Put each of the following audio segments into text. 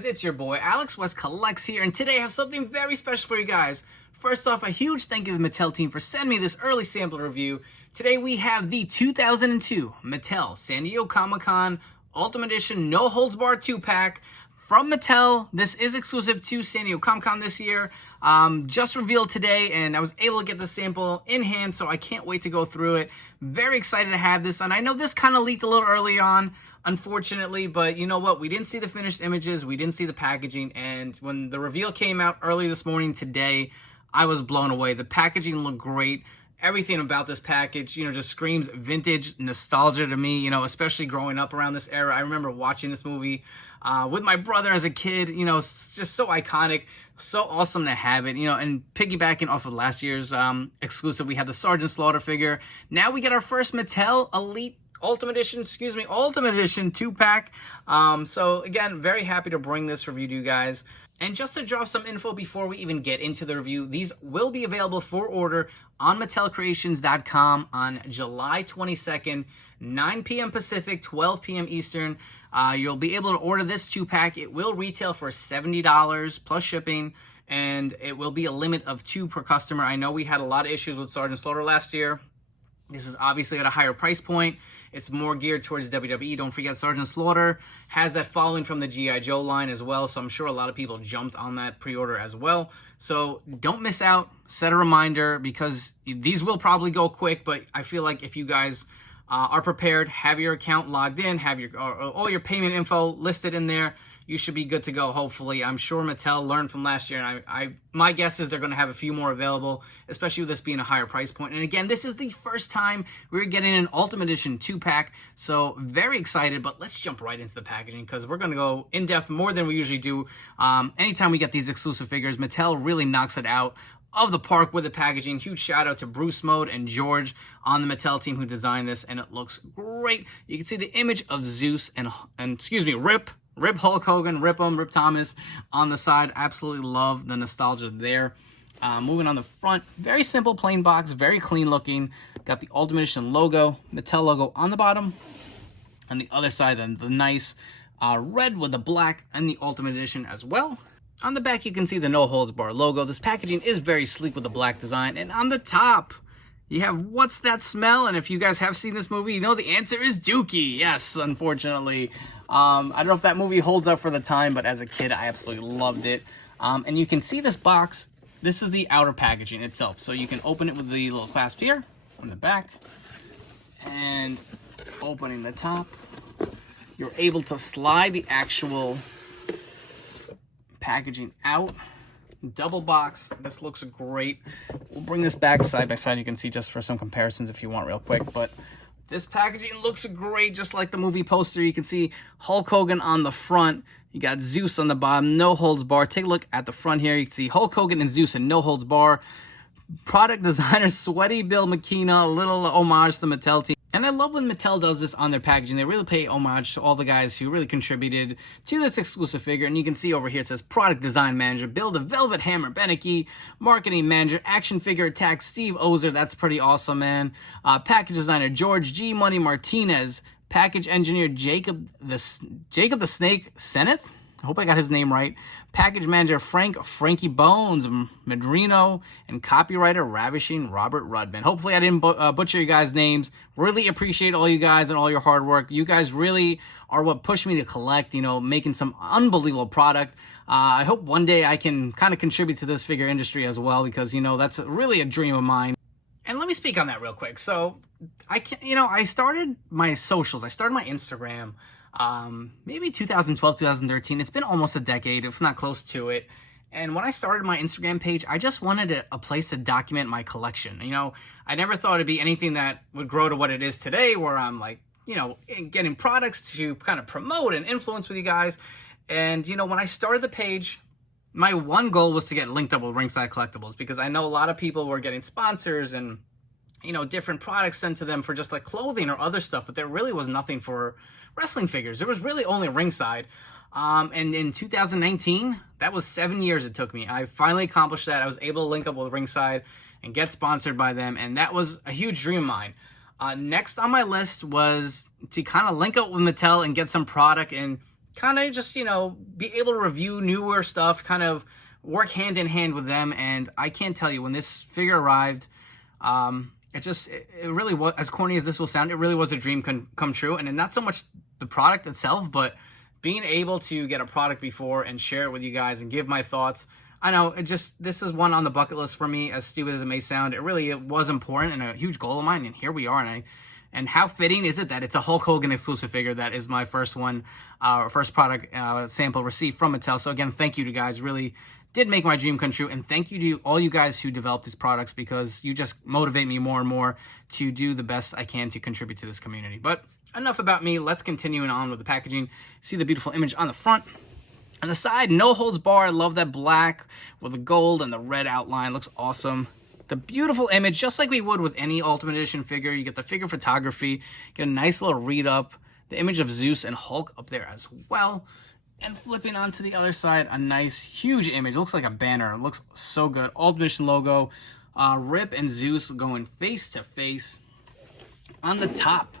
guys, it's your boy Alex West Collects here, and today I have something very special for you guys. First off, a huge thank you to the Mattel team for sending me this early sampler review. Today we have the 2002 Mattel San Diego Comic-Con Ultimate Edition No Holds Barred 2-pack from Mattel. This is exclusive to San Diego Comic-Con this year. Just revealed today, and I was able to get the sample in hand, so I can't wait to go through it. Very excited to have this, and I know this kind of leaked a little early on, unfortunately, but you know what? We didn't see the finished images, we didn't see the packaging, and when the reveal came out early this morning today, I was blown away. The packaging looked great. Everything about this package, just screams vintage nostalgia to me, especially growing up around this era. I remember watching this movie with my brother as a kid. It's just so iconic, so awesome to have it, and piggybacking off of last year's exclusive, we had the Sergeant Slaughter figure. Now we get our first Mattel Elite Ultimate Edition 2-pack. So again, very happy to bring this review to you guys. And just to drop some info before we even get into the review, these will be available for order on MattelCreations.com on July 22nd, 9 p.m. Pacific, 12 p.m. Eastern. You'll be able to order this 2-pack. It will retail for $70 plus shipping, and it will be a limit of 2 per customer. I know we had a lot of issues with Sergeant Slaughter last year. This is obviously at a higher price point. It's more geared towards WWE. Don't forget, Sergeant Slaughter has that following from the G.I. Joe line as well, so I'm sure a lot of people jumped on that pre-order as well. So don't miss out. Set a reminder, because these will probably go quick, but I feel like if you guys are prepared, have your account logged in, have your all your payment info listed in there, you should be good to go, hopefully. I'm sure Mattel learned from last year, and my guess is they're going to have a few more available, especially with this being a higher price point. And again, this is the first time we're getting an Ultimate Edition 2-pack, so very excited. But let's jump right into the packaging, because we're going to go in-depth more than we usually do. Anytime we get these exclusive figures, Mattel really knocks it out of the park with the packaging. Huge shout out to Bruce Mode and George on the Mattel team who designed this, and it looks great. You can see the image of Zeus and Rip Hulk Hogan, Rip Thomas on the side. Absolutely love the nostalgia there. Moving on the front, very simple, plain box, very clean looking. Got the Ultimate Edition logo, Mattel logo on the bottom. On the other side, then the nice red with the black and the Ultimate Edition as well. On the back, you can see the No Holds Barred logo. This packaging is very sleek with the black design. And on the top, you have What's That Smell? And if you guys have seen this movie, you know the answer is Dookie. Yes, unfortunately. I don't know if that movie holds up for the time, but as a kid, I absolutely loved it. And you can see this box. This is the outer packaging itself. So you can open it with the little clasp here on the back. And opening the top, you're able to slide the actual packaging out. Double box. This looks great. We'll bring this back side by side. You can see just for some comparisons if you want real quick. But this packaging looks great, just like the movie poster. You can see Hulk Hogan on the front. You got Zeus on the bottom, No Holds Barred. Take a look at the front here. You can see Hulk Hogan and Zeus and No Holds Barred. Product designer Sweaty Bill McKenna, a little homage to the Mattel team. And I love when Mattel does this on their packaging. They really pay homage to all the guys who really contributed to this exclusive figure. And you can see over here it says Product Design Manager Bill the Velvet Hammer Beneke, Marketing Manager Action Figure Attack Steve Ozer. That's pretty awesome, man. Package Designer George G. Money Martinez. Package Engineer Jacob the Snake Seneth. I hope I got his name right. Package Manager Frankie Bones Madrino, and copywriter Ravishing Robert Rudman. Hopefully I didn't butcher you guys' names. Really appreciate all you guys and all your hard work. You guys really are what pushed me to collect, making some unbelievable product. I hope one day I can kind of contribute to this figure industry as well, because, that's really a dream of mine. And let me speak on that real quick. So I started my socials. I started my Instagram maybe 2012, 2013. It's been almost a decade, if not close to it. And when I started my Instagram page, I just wanted a place to document my collection. I never thought it'd be anything that would grow to what it is today, where I'm like, getting products to kind of promote and influence with you guys. And, when I started the page, my one goal was to get linked up with Ringside Collectibles, because I know a lot of people were getting sponsors and, different products sent to them for just like clothing or other stuff, but there really was nothing for wrestling figures. There was really only Ringside. And in 2019, that was 7 years it took me. I finally accomplished that. I was able to link up with Ringside and get sponsored by them, and that was a huge dream of mine. Next on my list was to kind of link up with Mattel and get some product and kind of just, you know, be able to review newer stuff, kind of work hand in hand with them. And I can't tell you, when this figure arrived, it really was, as corny as this will sound, it really was a dream come true. And not so much the product itself, but being able to get a product before and share it with you guys and give my thoughts. I know, this is one on the bucket list for me, as stupid as it may sound. It was important and a huge goal of mine, and here we are. And how fitting is it that it's a Hulk Hogan exclusive figure that is my first one, first product sample received from Mattel. So again, thank you to guys, really did make my dream come true. And thank you to all you guys who developed these products, because you just motivate me more and more to do the best I can to contribute to this community. But enough about me, let's continue on with the packaging. See the beautiful image on the front. On the side, no holds bar. I love that black with the gold and the red outline. Looks awesome. The beautiful image, just like we would with any Ultimate Edition figure. You get the figure photography, get a nice little read up, the image of Zeus and Hulk up there as well. And flipping onto the other side, a nice, huge image. It looks like a banner. It looks so good. Ultimate Edition logo. Rip and Zeus going face to face. On the top,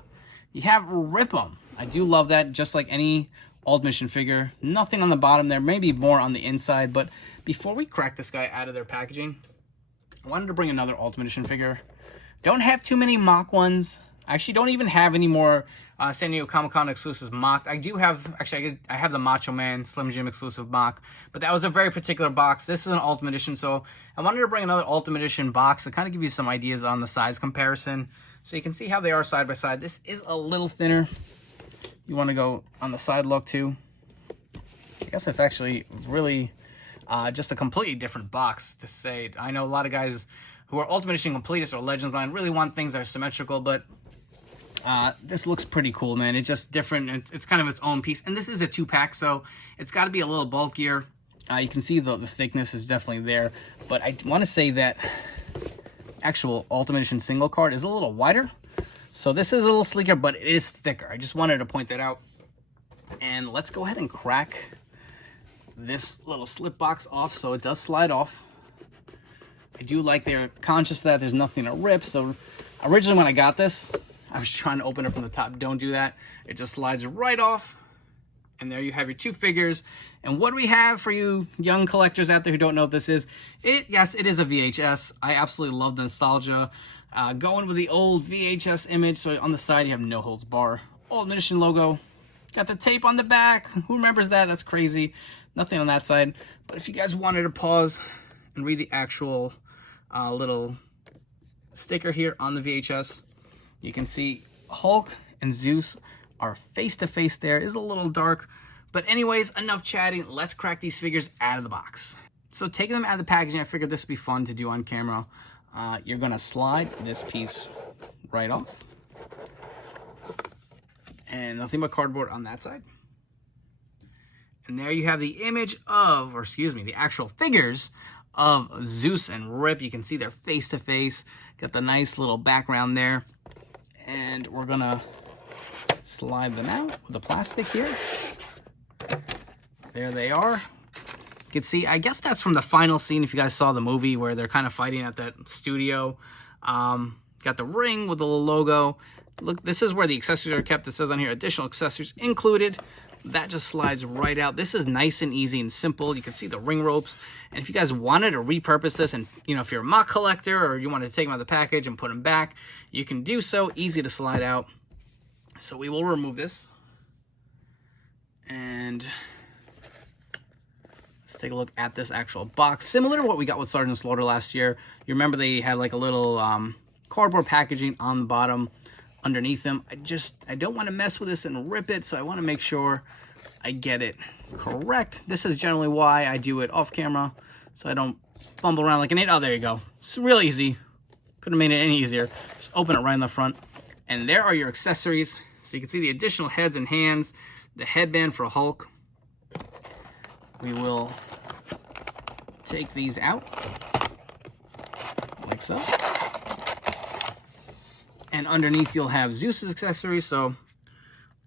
you have Rip 'em. I do love that, just like any Ultimate Edition figure. Nothing on the bottom there, maybe more on the inside. But before we crack this guy out of their packaging, I wanted to bring another Ultimate Edition figure. Don't have too many mock ones. I actually don't even have any more San Diego Comic-Con exclusives mocked. I do have, actually, I have the Macho Man Slim Jim exclusive mock, but that was a very particular box. This is an Ultimate Edition, so I wanted to bring another Ultimate Edition box to kind of give you some ideas on the size comparison, so you can see how they are side by side. This is a little thinner. You want to go on the side look too. I guess it's actually really just a completely different box to say. I know a lot of guys who are Ultimate Edition completists or Legends line really want things that are symmetrical, but this looks pretty cool, man. It's just different. It's kind of its own piece. And this is a 2-pack, so it's got to be a little bulkier. You can see the thickness is definitely there. But I want to say that actual Ultimate Edition single card is a little wider. So this is a little sleeker, but it is thicker. I just wanted to point that out. And let's go ahead and crack this little slip box off so it does slide off. I do like they're conscious that there's nothing to rip. So originally when I got this, I was trying to open it from the top. Don't do that. It just slides right off. And there you have your 2 figures. And what do we have for you young collectors out there who don't know what this is? Yes, it is a VHS. I absolutely love the nostalgia. Going with the old VHS image. So on the side, you have no holds bar. Ultimate Edition logo. Got the tape on the back. Who remembers that? That's crazy. Nothing on that side. But if you guys wanted to pause and read the actual little sticker here on the VHS, you can see Hulk and Zeus are face to face there. It is a little dark. But anyways, enough chatting. Let's crack these figures out of the box. So taking them out of the packaging, I figured this would be fun to do on camera. You're going to slide this piece right off. And nothing but cardboard on that side. And there you have the image of, or excuse me, the actual figures of Zeus and Rip. You can see they're face to face. Got the nice little background there. And we're going to slide them out with the plastic here. There they are. You can see, I guess that's from the final scene, if you guys saw the movie, where they're kind of fighting at that studio. Got the ring with the little logo. Look, this is where the accessories are kept. It says on here, additional accessories included. That just slides right out. This is nice and easy and simple. You can see the ring ropes. And if you guys wanted to repurpose this, and you know, if you're a mock collector or you want to take them out of the package and put them back, you can do so. Easy to slide out. So we will remove this. And let's take a look at this actual box. Similar to what we got with Sergeant Slaughter last year. You remember they had like a little cardboard packaging on the bottom underneath them. I don't want to mess with this and rip it, so I want to make sure I get it correct. This is generally why I do it off camera, so I don't fumble around like an idiot. Oh, there you go. It's real easy. Couldn't have made it any easier. Just open it right in the front. And there are your accessories. So you can see the additional heads and hands, the headband for Hulk. We will take these out like so. And underneath you'll have Zeus's accessories, so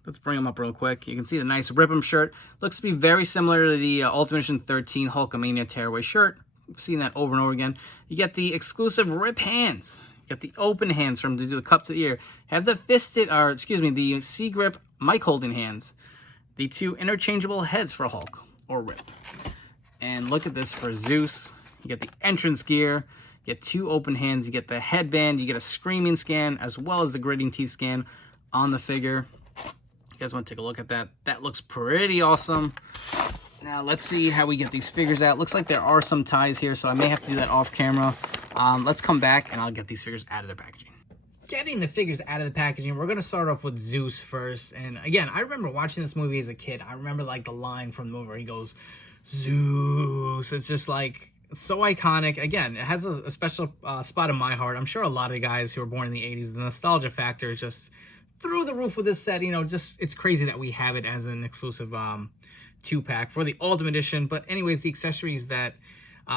let's bring them up real quick. You can see the nice Rip 'em shirt. Looks to be very similar to the Ultimate Edition 13 Hulkamania Tearaway shirt. We've seen that over and over again. You get the exclusive Rip hands. You get the open hands from to do the cup to the ear. Have the fisted, or excuse me, the C-grip mic holding hands. the 2 interchangeable heads for Hulk, or Rip. And look at this for Zeus. You get the entrance gear, you get 2 open hands, you get the headband, you get a screaming scan, as well as the gritting teeth scan on the figure. You guys want to take a look at that? That looks pretty awesome. Now let's see how we get these figures out. Looks like there are some ties here, so I may have to do that off camera. Let's come back and I'll get these figures out of their packaging. Getting the figures out of the packaging, we're going to start off with Zeus first. And again, I remember watching this movie as a kid. I remember like the line from the movie where he goes, Zeus. It's just like so iconic. Again, it has a special spot in my heart. I'm sure a lot of guys who were born in the 80s, the nostalgia factor is just through the roof with this set. You know, just it's crazy that we have it as an exclusive 2-pack for the Ultimate Edition. But anyways, the accessories that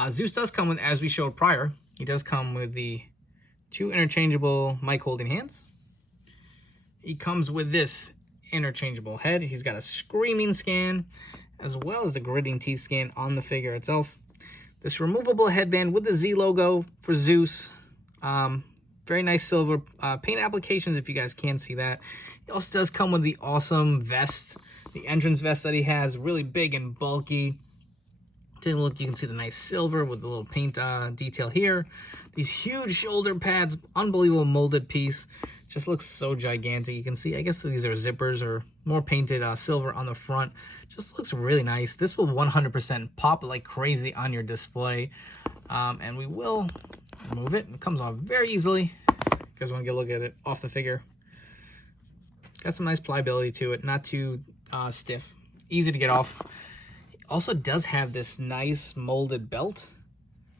Zeus does come with, as we showed prior, he does come with the 2 interchangeable mic holding hands. He comes with this interchangeable head. He's got a screaming scan, as well as the gritting teeth scan on the figure itself. This removable headband with the Z logo for Zeus. Very nice silver paint applications, if you guys can see that. He also does come with the awesome vest. The entrance vest that he has, really big and bulky. Take a look, you can see the nice silver with the little paint detail here. These huge shoulder pads, unbelievable molded piece. Just looks so gigantic. You can see, I guess these are zippers or more painted silver on the front. Just looks really nice. This will 100% pop like crazy on your display. And we will remove it. It comes off very easily. You guys want to get a look at it off the figure. Got some nice pliability to it, not too stiff, easy to get off. It also does have this nice molded belt.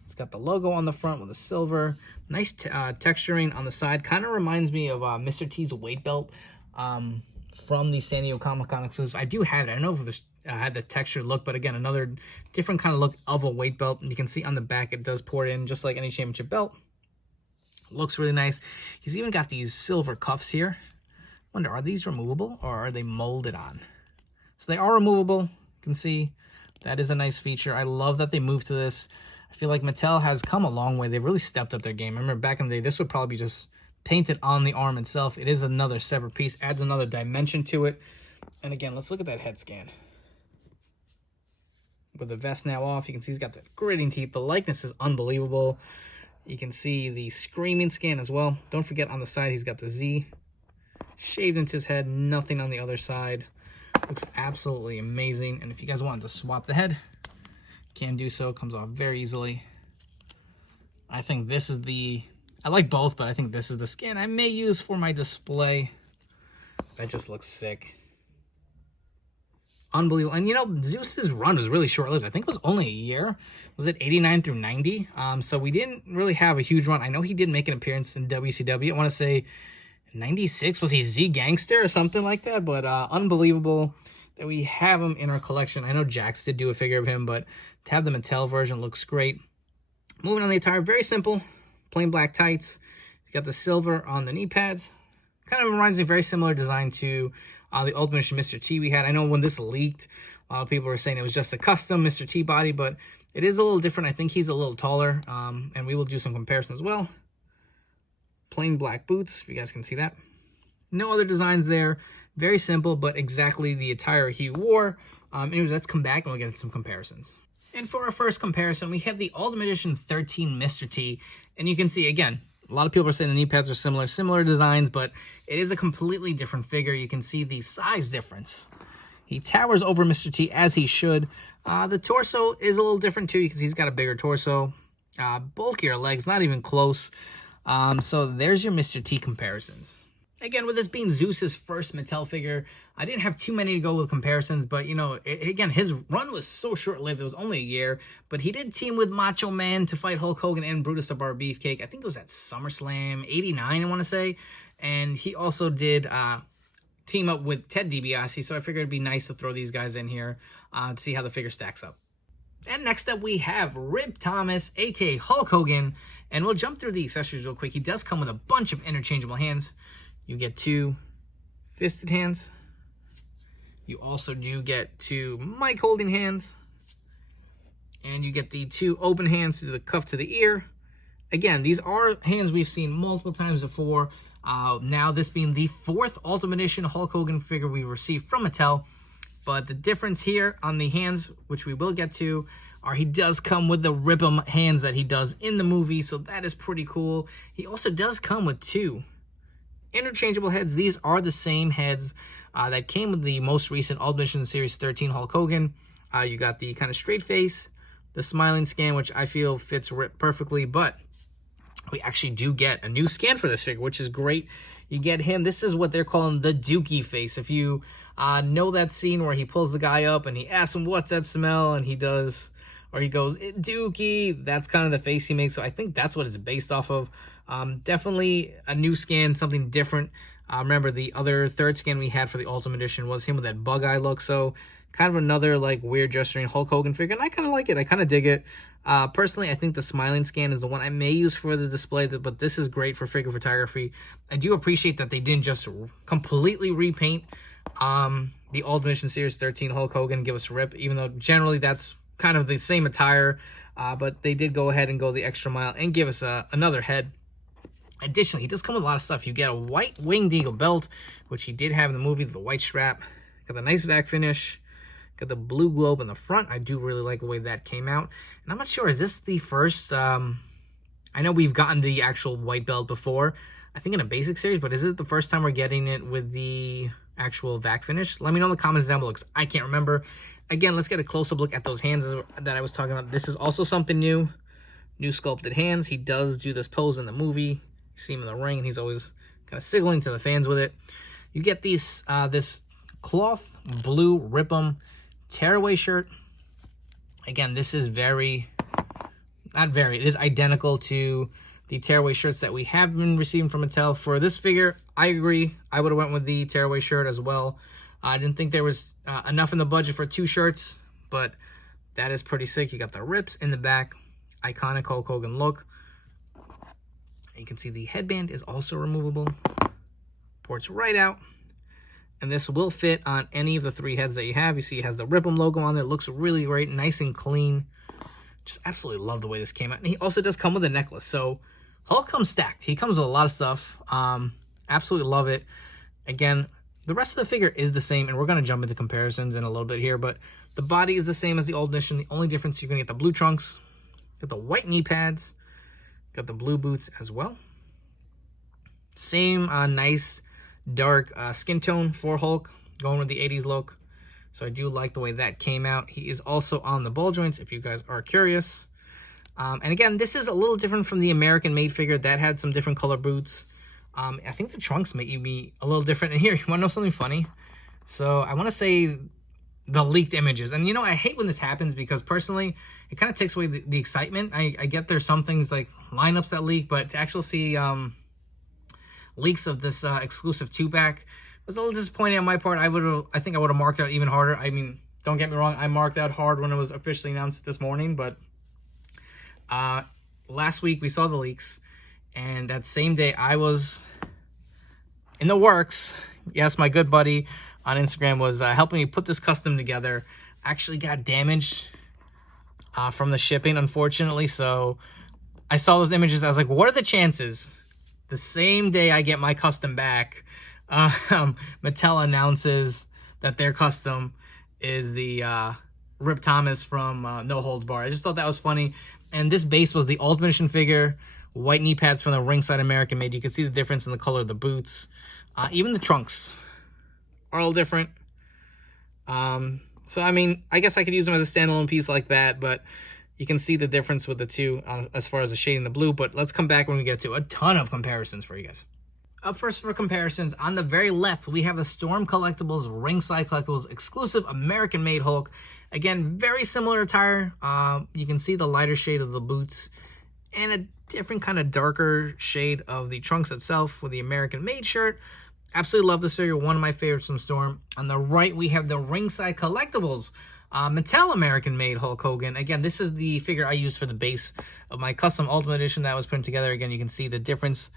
It's got the logo on the front with the silver, nice texturing on the side. Kind of reminds me of Mr. T's weight belt from the San Diego Comic-Con exclusive. I do have it. I don't know if this had the textured look, but again, another different kind of look of a weight belt. And you can see on the back it does pour in just like any championship belt. Looks really nice. He's even got these silver cuffs here. Wonder, are these removable or are they molded on? So they are removable. You can see that is a nice feature. I love that they moved to this. I feel like Mattel has come a long way. They've really stepped up their game. I remember back in the day, this would probably be just painted on the arm itself. It is another separate piece, adds another dimension to it. And again, let's look at that head scan. With the vest now off, you can see he's got the gritting teeth. The likeness is unbelievable. You can see the screaming scan as well. Don't forget on the side, he's got the Z shaved into his head, nothing on the other side. Looks absolutely amazing. And if you guys wanted to swap the head, can do so. Comes off very easily. I think this is the, I like both, but I think this is the skin I may use for my display. That just looks sick. Unbelievable. And you know, Zeus's run was really short-lived. I think it was only a year. Was it 89 through 90? So we didn't really have a huge run. I know he did make an appearance in WCW. I want to say 96. Was he Z Gangster or something like that? But unbelievable that we have him in our collection. I know Jax did do a figure of him, but to have the Mattel version looks great. Moving on the attire, very simple. Plain black tights. He's got the silver on the knee pads. Kind of reminds me of a very similar design to the Ultimate Edition Mr. T we had. I know when this leaked, a lot of people were saying it was just a custom Mr. T body, but it is a little different. I think he's a little taller, and we will do some comparisons as well. Plain black boots, if you guys can see that. No other designs there. Very simple, but exactly the attire he wore. Anyways, let's come back and we'll get some comparisons. And for our first comparison, we have the Ultimate Edition 13 Mr. T. And you can see, again, a lot of people are saying the knee pads are similar designs, but it is a completely different figure. You can see the size difference. He towers over Mr. T as he should. The torso is a little different too. You can see he's got a bigger torso. Bulkier legs, not even close. So there's your Mr. T comparisons. Again, with this being Zeus's first Mattel figure, I didn't have too many to go with comparisons, but, you know, again, his run was so short-lived. It was only a year, but he did team with Macho Man to fight Hulk Hogan and Brutus the Barber Beefcake. I think it was at SummerSlam 89, I want to say, and he also did team up with Ted DiBiase, so I figured it'd be nice to throw these guys in here to see how the figure stacks up. And next up, we have Rip Thomas, a.k.a. Hulk Hogan, and we'll jump through the accessories real quick. He does come with a bunch of interchangeable hands. You get 2 fisted hands. You also do get 2 mic holding hands. And you get the 2 open hands to the cuff to the ear. Again, these are hands we've seen multiple times before. Now this being the 4th Ultimate Edition Hulk Hogan figure we've received from Mattel. But the difference here on the hands, which we will get to, are he does come with the rip-em hands that he does in the movie, so that is pretty cool. He also does come with 2 interchangeable heads. These are the same heads that came with the most recent Ultimate Edition Series 13 Hulk Hogan. You got the kind of straight face, the smiling scan, which I feel fits Rip perfectly, but we actually do get a new scan for this figure, which is great. You get him. This is what they're calling the Dookie face. If you know that scene where he pulls the guy up and he asks him, "What's that smell?" and he does, or he goes, "Dookie," that's kind of the face he makes. So I think that's what it's based off of. Definitely a new scan, something different. Remember, the other third scan we had for the Ultimate Edition was him with that bug eye look. So kind of another like weird gesturing Hulk Hogan figure, and I kind of like it. I kind of dig it. Personally, I think the smiling scan is the one I may use for the display, but this is great for figure photography. I do appreciate that they didn't just completely repaint the Ultimate Edition Series 13 Hulk Hogan and give us Rip, even though generally that's kind of the same attire, but they did go ahead and go the extra mile and give us another head. Additionally, he does come with a lot of stuff. You get a white Winged Eagle belt, which he did have in the movie, the white strap. Got the nice vac finish. Got the blue globe in the front. I do really like the way that came out. And I'm not sure, is this the first... I know we've gotten the actual white belt before, I think in a basic series, but is it the first time we're getting it with the actual vac finish? Let me know in the comments down below, because I can't remember. Again, let's get a close-up look at those hands that I was talking about. This is also something new. New sculpted hands. He does do this pose in the movie. You see him in the ring, and he's always kind of signaling to the fans with it. You get these this cloth blue Rip-em tearaway shirt. Again, this is it is identical to the tearaway shirts that we have been receiving from Mattel. For this figure, I agree. I would have went with the tearaway shirt as well. I didn't think there was enough in the budget for 2 shirts, but that is pretty sick. You got the rips in the back, iconic Hulk Hogan look. You can see the headband is also removable. Ports right out. And this will fit on any of the 3 heads that you have. You see it has the Rip-em logo on there. It looks really great, nice and clean. Just absolutely love the way this came out. And he also does come with a necklace. So Hulk comes stacked. He comes with a lot of stuff. Absolutely love it. Again, the rest of the figure is the same, and we're going to jump into comparisons in a little bit here, but the body is the same as the old edition. The only difference, you're going to get the blue trunks, got the white knee pads, got the blue boots as well. Same nice dark skin tone for Hulk, going with the 80s look. So I do like the way that came out. He is also on the ball joints, if you guys are curious. And again, this is a little different from the American-made figure. That had some different color boots. I think the trunks may be a little different. And here, you want to know something funny? So I want to say the leaked images. And, you know, I hate when this happens because, personally, it kind of takes away the excitement. I get there's some things like lineups that leak, but to actually see leaks of this exclusive 2-pack was a little disappointing on my part. I think I would have marked out even harder. I mean, don't get me wrong, I marked out hard when it was officially announced this morning, but last week we saw the leaks, and that same day I was in the works. Yes, my good buddy on Instagram was helping me put this custom together. Actually got damaged from the shipping, unfortunately, so I saw those images. I was like, what are the chances the same day I get my custom back, Mattel announces that their custom is the Rip Thomas from No Holds Barred? I just thought that was funny. And this base was the Ultimate Edition figure, white knee pads from the ringside American made. You can see the difference in the color of the boots. Even the trunks are all different. So, I mean, I guess I could use them as a standalone piece like that, but you can see the difference with the 2 as far as the shading the blue. But let's come back when we get to a ton of comparisons for you guys. Up first for comparisons, on the very left, we have the Storm Collectibles Ringside Collectibles exclusive American-made Hulk. Again, very similar attire. You can see the lighter shade of the boots and a different kind of darker shade of the trunks itself with the American-made shirt. Absolutely love this figure. One of my favorites from Storm. On the right, we have the Ringside Collectibles Mattel American-made Hulk Hogan. Again, this is the figure I used for the base of my custom Ultimate Edition that I was putting together. Again, you can see the difference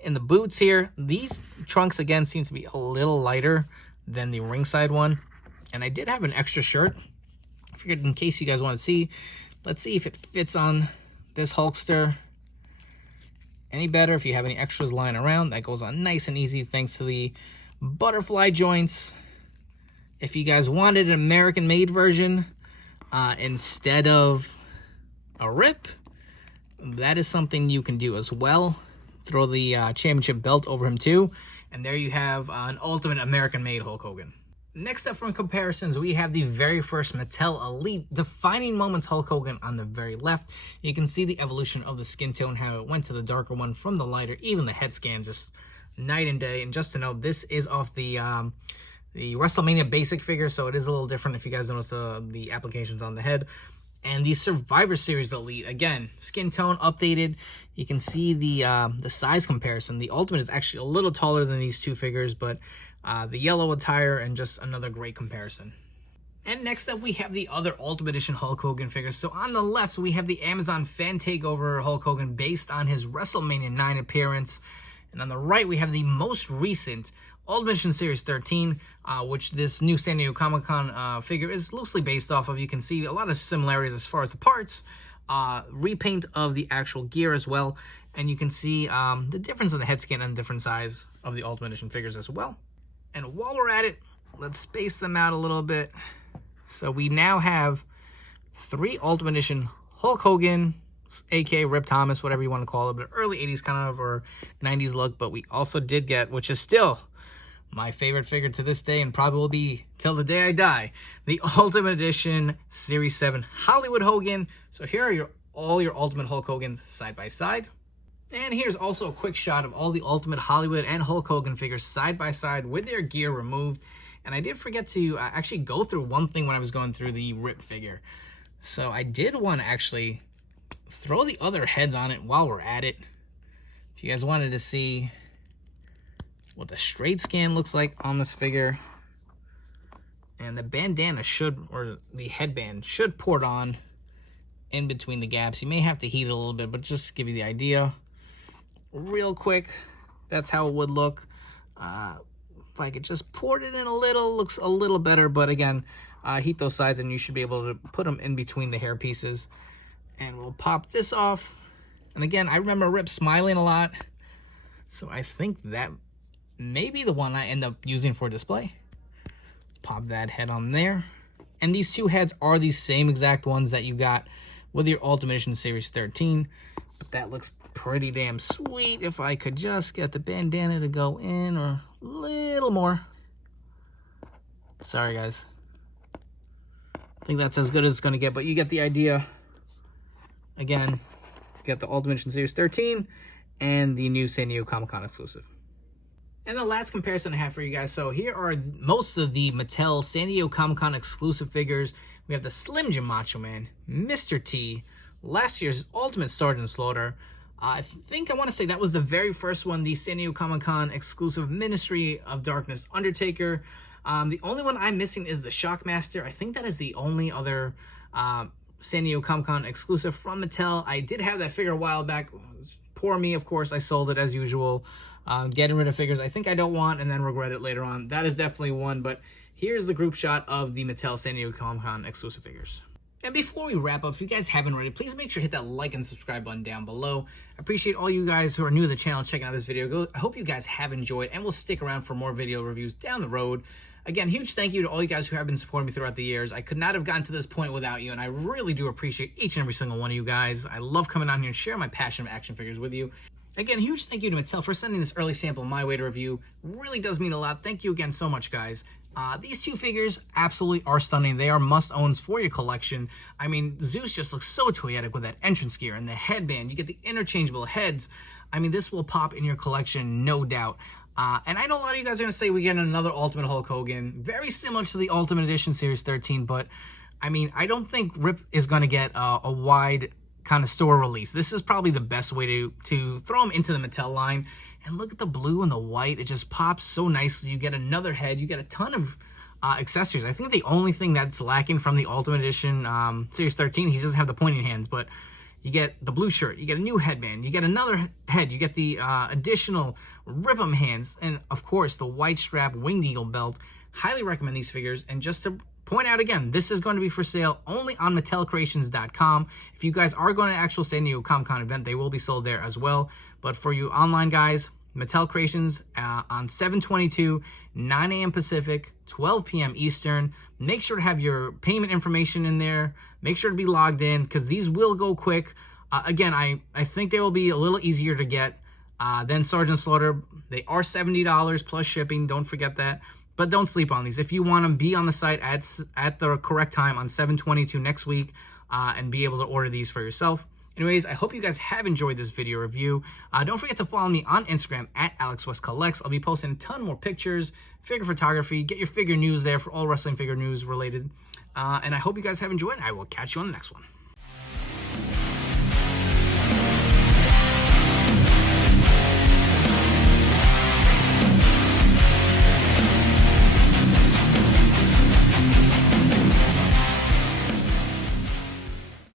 in the boots here. These trunks, again, seem to be a little lighter than the ringside one. And I did have an extra shirt. I figured in case you guys want to see. Let's see if it fits on this Hulkster any better. If you have any extras lying around, that goes on nice and easy thanks to the butterfly joints. If you guys wanted an American-made version instead of a rip, that is something you can do as well. Throw the championship belt over him too, and there you have an ultimate American-made Hulk Hogan. Next up from comparisons, we have the very first Mattel Elite Defining Moments Hulk Hogan on the very left. You can see the evolution of the skin tone, how it went to the darker one from the lighter, even the head scan, just night and day. And just to know, this is off the WrestleMania basic figure, so it is a little different if you guys notice the applications on the head. And the Survivor Series Elite, again, skin tone updated. You can see the size comparison. The Ultimate is actually a little taller than these two figures, but the yellow attire and just another great comparison. And next up, we have the other Ultimate Edition Hulk Hogan figures. So on the left, we have the Amazon Fan Takeover Hulk Hogan based on his WrestleMania 9 appearance. And on the right, we have the most recent Ultimate Edition Series 13, which this new San Diego Comic-Con figure is loosely based off of. You can see a lot of similarities as far as the parts, repaint of the actual gear as well, and you can see the difference in the head scan and different size of the Ultimate Edition figures as well. And while we're at it, let's space them out a little bit. So we now have 3 Ultimate Edition Hulk Hogan, aka Rip Thomas, whatever you want to call it, but early 80s kind of or 90s look. But we also did get, which is still my favorite figure to this day and probably will be till the day I die, the Ultimate Edition Series 7 Hollywood Hogan. So here are all your Ultimate Hulk Hogans side by side. And here's also a quick shot of all the Ultimate Hollywood and Hulk Hogan figures side by side with their gear removed. And I did forget to actually go through one thing when I was going through the Rip figure. So I did want to actually throw the other heads on it while we're at it. If you guys wanted to see what the straight scan looks like on this figure. And the bandana should, or the headband should port on in between the gaps. You may have to heat it a little bit, but just to give you the idea real quick, that's how it would look. If I could just port it in a little, looks a little better, but again, heat those sides and you should be able to put them in between the hair pieces. And we'll pop this off. And again, I remember Rip smiling a lot, so I think that may be the one I end up using for display. Pop that head on there. And these two heads are the same exact ones that you got with your Ultimate Edition Series 13. But that looks pretty damn sweet. If I could just get the bandana to go in or a little more. Sorry, guys. I think that's as good as it's going to get, but you get the idea. Again, you got the Ultimate Edition Series 13 and the new San Diego Comic-Con exclusive. And the last comparison I have for you guys. So here are most of the Mattel San Diego Comic-Con exclusive figures. We have the Slim Jim Macho Man, Mr. T, last year's Ultimate Sergeant Slaughter. I think I want to say that was the very first one, the San Diego Comic-Con exclusive Ministry of Darkness Undertaker. The only one I'm missing is the Shockmaster. I think that is the only other San Diego Comic-Con exclusive from Mattel. I did have that figure a while back. Poor me, of course. I sold it as usual. Getting rid of figures I think I don't want and then regret it later on. That is definitely one, but here's the group shot of the Mattel San Diego Comic-Con exclusive figures. And before we wrap up, if you guys haven't already, please make sure to hit that like and subscribe button down below. I appreciate all you guys who are new to the channel checking out this video. I hope you guys have enjoyed and will stick around for more video reviews down the road. Again, huge thank you to all you guys who have been supporting me throughout the years. I could not have gotten to this point without you, and I really do appreciate each and every single one of you guys. I love coming on here and sharing my passion of action figures with you. Again, huge thank you to Mattel for sending this early sample my way to review. Really does mean a lot. Thank you again so much, guys. These two figures absolutely are stunning. They are must-owns for your collection. I mean, Zeus just looks so toyetic with that entrance gear and the headband. You get the interchangeable heads. I mean, this will pop in your collection, no doubt. And I know a lot of you guys are going to say we get another Ultimate Hulk Hogan, very similar to the Ultimate Edition Series 13, but I mean, I don't think Rip is going to get a wide kind of store release. This is probably the best way to throw him into the Mattel line. And look at the blue and the white. It just pops so nicely. You get another head. You get a ton of accessories. I think the only thing that's lacking from the Ultimate Edition Series 13, he doesn't have the pointing hands, but you get the blue shirt. You get a new headband. You get another head. You get the additional Rip-'em hands. And, of course, the white strap Winged Eagle belt. Highly recommend these figures. And just to point out again, this is going to be for sale only on MattelCreations.com. If you guys are going to actual San Diego Comic-Con event, they will be sold there as well. But for you online guys, Mattel Creations on 7/22, 9 a.m. Pacific, 12 p.m. Eastern. Make sure to have your payment information in there. Make sure to be logged in because these will go quick. Again, I think they will be a little easier to get than Sergeant Slaughter. They are $70 plus shipping. Don't forget that. But don't sleep on these. If you want to be on the site at the correct time on 7/22 next week and be able to order these for yourself. Anyways, I hope you guys have enjoyed this video review. Don't forget to follow me on Instagram at AlexWestCollects. I'll be posting a ton more pictures, figure photography, get your figure news there for all wrestling figure news related. And I hope you guys have enjoyed, and I will catch you on the next one.